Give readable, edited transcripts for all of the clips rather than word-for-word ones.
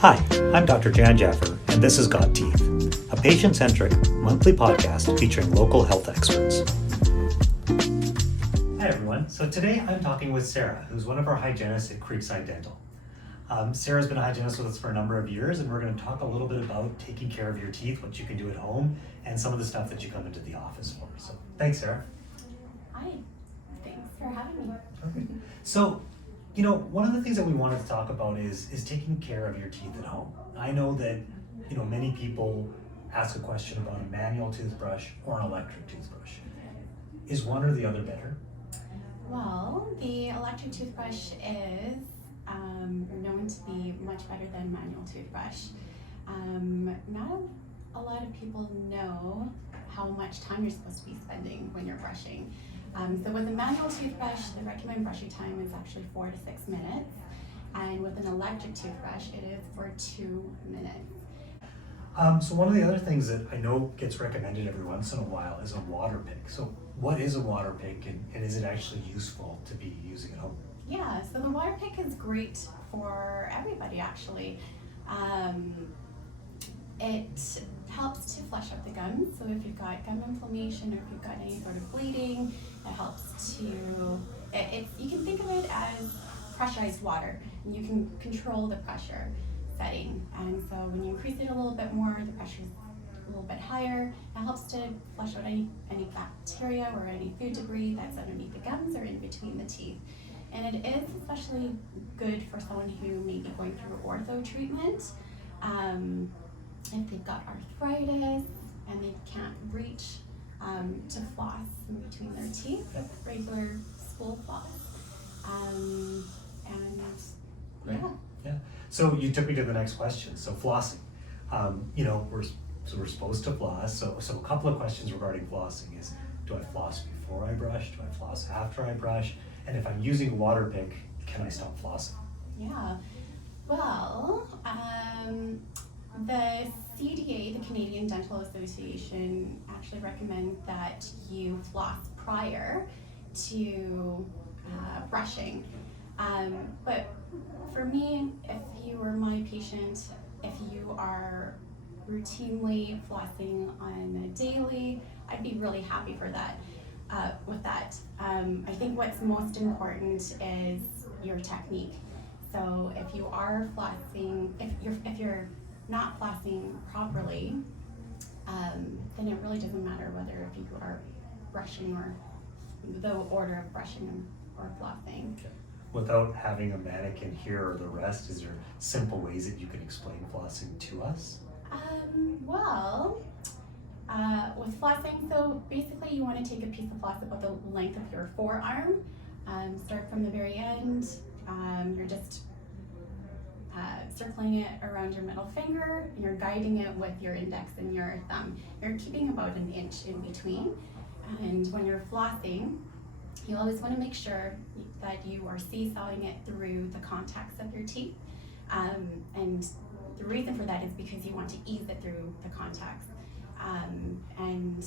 Hi, I'm Dr. Jan Jaffer, and this is GotTeeth, a patient-centric monthly podcast featuring local health experts. Hi everyone, so today I'm talking with Sara, who's one of our hygienists at Creekside Dental. Sara's been a hygienist with us for a number of years, and we're going to talk a little bit about taking care of your teeth, what you can do at home, and some of the stuff that you come into the office for. So thanks, Sara. Hi, thanks for having me. Okay. So, one of the things that we wanted to talk about is taking care of your teeth at home. I know that, many people ask a question about a manual toothbrush or an electric toothbrush. Is one or the other better? Well, the electric toothbrush is known to be much better than manual toothbrush. Not a lot of people know how much time you're supposed to be spending when you're brushing. So with a manual toothbrush, the recommended brushing time is actually 4 to 6 minutes. And with an electric toothbrush, it is for 2 minutes. So one of the other things that I know gets recommended every once in a while is a Waterpick. So what is a Waterpick, and is it actually useful to be using at home? Yeah, so the Waterpick is great for everybody actually. It helps to flush up the gums, so if you've got gum inflammation or if you've got any sort of bleeding, it helps to, you can think of it as pressurized water, and you can control the pressure setting. And so when you increase it a little bit more, the pressure is a little bit higher. It helps to flush out any bacteria or any food debris that's underneath the gums or in between the teeth. And it is especially good for someone who may be going through ortho treatment. If they've got arthritis and they can't reach to floss in between their teeth with regular spool floss. Yeah. So you took me to the next question. So flossing, we're supposed to floss. So a couple of questions regarding flossing is: do I floss before I brush? Do I floss after I brush? And if I'm using a Waterpick, can I stop flossing? Yeah. Well, the CDA, the Canadian Dental Association, actually recommend that you floss prior to brushing. But for me, if you are my patient, if you are routinely flossing on a daily, I'd be really happy for that. With that, I think what's most important is your technique. So if you are flossing, if you're not flossing properly, then it really doesn't matter whether if you are brushing or the order of brushing or flossing. Okay. Without having a mannequin here or the rest, is there simple ways that you can explain flossing to us? With flossing, so basically you want to take a piece of floss about the length of your forearm, start from the very end, you're just circling it around your middle finger, you're guiding it with your index and your thumb. You're keeping about an inch in between, and when you're flossing, you always want to make sure that you are seesawing it through the contacts of your teeth, and the reason for that is because you want to ease it through the contacts, and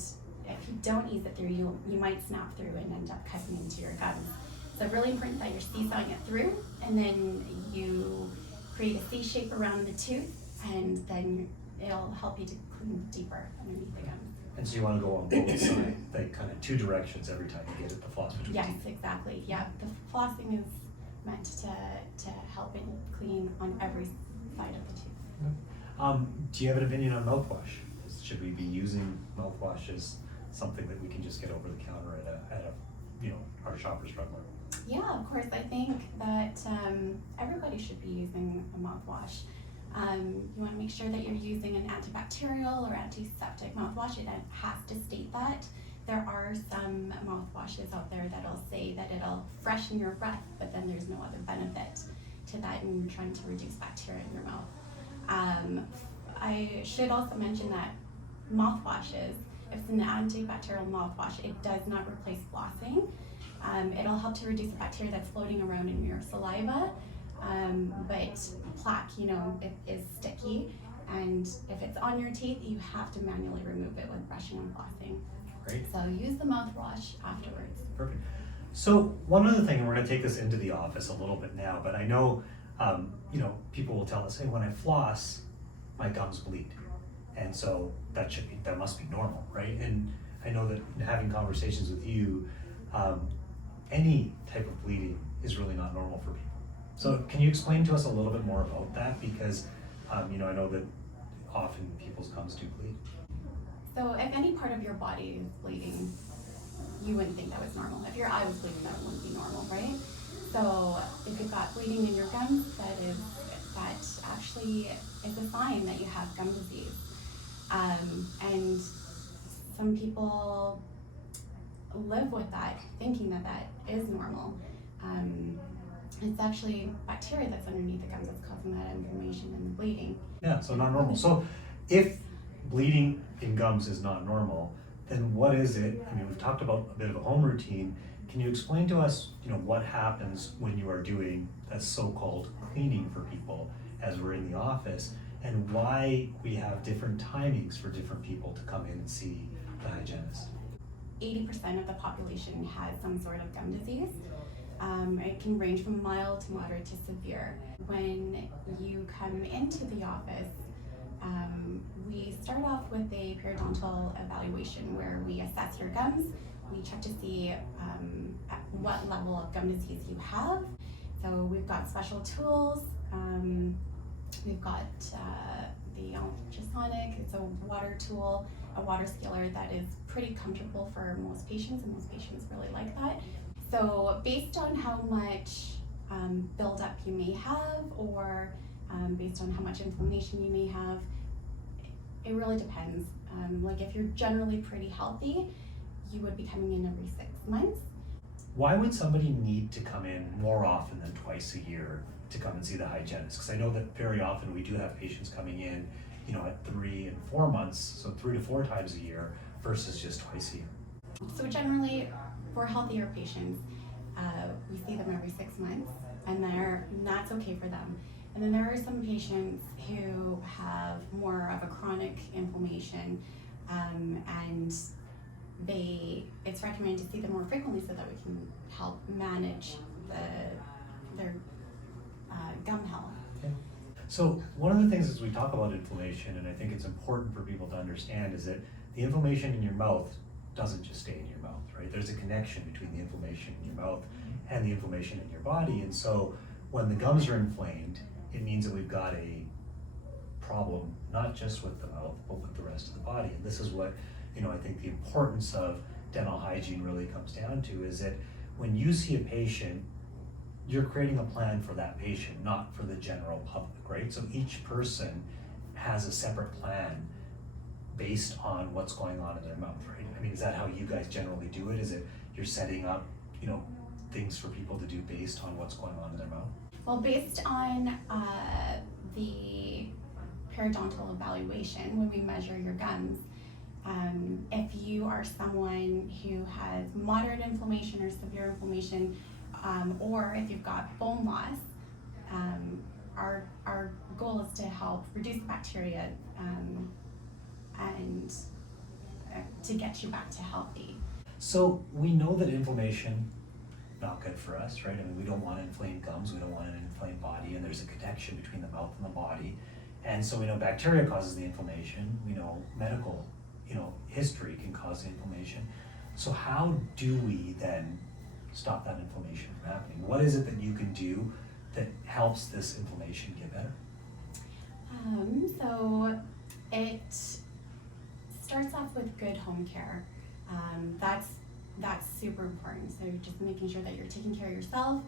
if you don't ease it through, you might snap through and end up cutting into your gums. So really important that you're seesawing it through, and then you create a C shape around the tooth, and then it'll help you to clean deeper underneath the gums. And so you want to go on both sides, like kind of two directions every time you get it, the floss between Yes, teeth. exactly. Yeah, the flossing is meant to help it clean on every side of the tooth. Do you have an opinion on mouthwash? Should we be using mouthwash as something that we can just get over the counter at our Shoppers Drug Mart? Yeah, of course. I think that everybody should be using a mouthwash. You want to make sure that you're using an antibacterial or antiseptic mouthwash. It has to state that. There are some mouthwashes out there that'll say that it'll freshen your breath, but then there's no other benefit to that in trying to reduce bacteria in your mouth. I should also mention that mouthwashes, if it's an antibacterial mouthwash, it does not replace flossing. It'll help to reduce the bacteria that's floating around in your saliva, but plaque, it is sticky, and if it's on your teeth, you have to manually remove it with brushing and flossing. Great. So use the mouthwash afterwards. Perfect. So one other thing, and we're going to take this into the office a little bit now, but I know people will tell us, hey, when I floss, my gums bleed. And so that must be normal, right? And I know that in having conversations with you, any type of bleeding is really not normal for people. So can you explain to us a little bit more about that? Because, I know that often people's gums do bleed. So if any part of your body is bleeding, you wouldn't think that was normal. If your eye was bleeding, that wouldn't be normal, right? So if you've got bleeding in your gums, that actually is a sign that you have gum disease. And some people live with that, thinking that is normal. It's actually bacteria that's underneath the gums that's causing that inflammation and the bleeding. Yeah, so not normal. So if bleeding in gums is not normal, then what is it? I mean, we've talked about a bit of a home routine. Can you explain to us, what happens when you are doing that so-called cleaning for people as we're in the office, and why we have different timings for different people to come in and see the hygienist? 80% of the population has some sort of gum disease. It can range from mild to moderate to severe. When you come into the office, we start off with a periodontal evaluation where we assess your gums. We check to see at what level of gum disease you have. So we've got special tools. We've got the ultrasonic. It's a water tool, a water scaler that is pretty comfortable for most patients, and most patients really like that. So based on how much buildup you may have, or based on how much inflammation you may have, it really depends. Like if you're generally pretty healthy, you would be coming in every 6 months. Why would somebody need to come in more often than twice a year to come and see the hygienist? Because I know that very often we do have patients coming in, at 3 and 4 months, so 3 to 4 times a year versus just twice a year. So generally, for healthier patients, we see them every 6 months, and that's okay for them. And then there are some patients who have more of a chronic inflammation, and it's recommended to see them more frequently so that we can help manage their gum health. Okay. So one of the things as we talk about inflammation, and I think it's important for people to understand, is that the inflammation in your mouth doesn't just stay in your mouth, right? There's a connection between the inflammation in your mouth and the inflammation in your body. And so when the gums are inflamed, it means that we've got a problem, not just with the mouth, but with the rest of the body. And this is what, I think the importance of dental hygiene really comes down to, is that when you see a patient, you're creating a plan for that patient, not for the general public, right? So each person has a separate plan based on what's going on in their mouth, right? I mean, is that how you guys generally do it? Is it you're setting up, things for people to do based on what's going on in their mouth? Well, based on the periodontal evaluation, when we measure your gums, if you are someone who has moderate inflammation or severe inflammation, or if you've got bone loss, our goal is to help reduce the bacteria and to get you back to healthy. So we know that inflammation, not good for us, right? I mean, we don't want inflamed gums, we don't want an inflamed body, and there's a connection between the mouth and the body. And so we know bacteria causes the inflammation, we know medical, history can cause the inflammation. So how do we then stop that inflammation from happening? What is it that you can do that helps this inflammation get better? So it starts off with good home care. That's super important. So just making sure that you're taking care of yourself,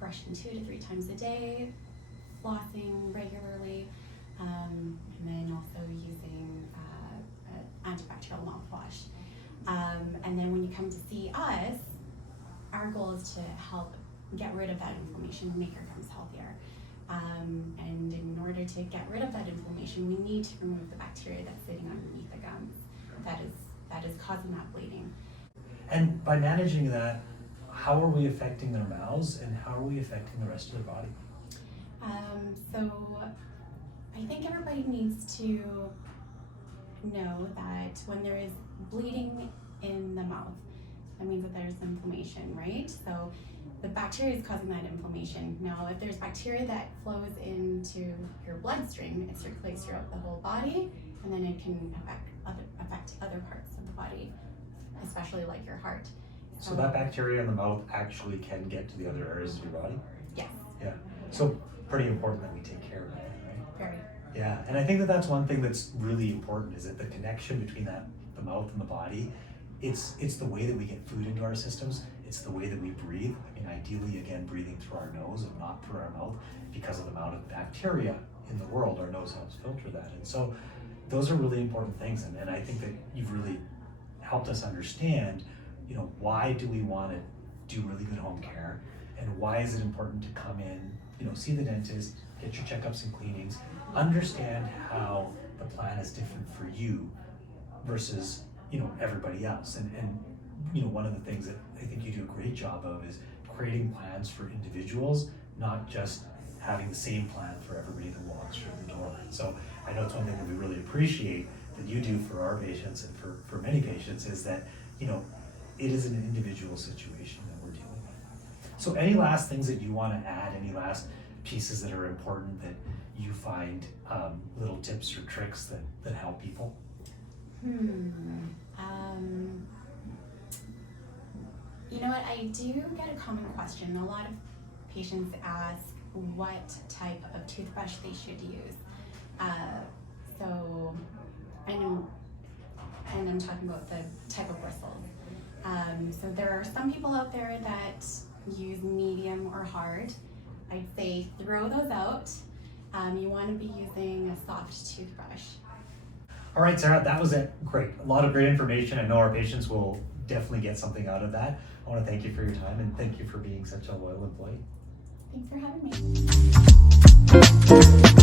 brushing 2 to 3 times a day, flossing regularly, and then also using antibacterial mouthwash. And then when you come to see us, our goal is to help get rid of that inflammation and make your gums healthier. And in order to get rid of that inflammation, we need to remove the bacteria that's sitting underneath the gums that is causing that bleeding. And by managing that, how are we affecting their mouths and how are we affecting the rest of their body? So I think everybody needs to know that when there is bleeding in the mouth, that means that there's inflammation, right? So the bacteria is causing that inflammation. Now, if there's bacteria that flows into your bloodstream, it circulates throughout the whole body, and then it can affect other parts of the body, especially like your heart. So that bacteria in the mouth actually can get to the other areas of your body? Yes. Yeah. So pretty important that we take care of it, right? Very. Yeah, and I think that that's one thing that's really important, is that the connection between the mouth and the body, it's the way that we get food into our systems, it's the way that we breathe. I mean, ideally, again, breathing through our nose and not through our mouth, because of the amount of bacteria in the world. Our nose helps filter that. And so those are really important things, and I think that you've really helped us understand, you know, why do we want to do really good home care, and why is it important to come in, you know, see the dentist, get your checkups and cleanings, understand how the plan is different for you versus, you know, everybody else. And you know, one of the things that I think you do a great job of is creating plans for individuals, not just having the same plan for everybody that walks through the door. And so I know it's one thing that we really appreciate that you do for our patients and for many patients, is that, you know, it is an individual situation that we're dealing with. So any last things that you want to add, any last pieces that are important that you find, little tips or tricks that help people? You know what, I do get a common question. A lot of patients ask what type of toothbrush they should use. So I know, and I'm talking about the type of bristles. So there are some people out there that use medium or hard. I'd say throw those out. You want to be using a soft toothbrush. All right, Sarah, that was it. Great. A lot of great information. I know our patients will definitely get something out of that. I want to thank you for your time, and thank you for being such a loyal employee. Thanks for having me.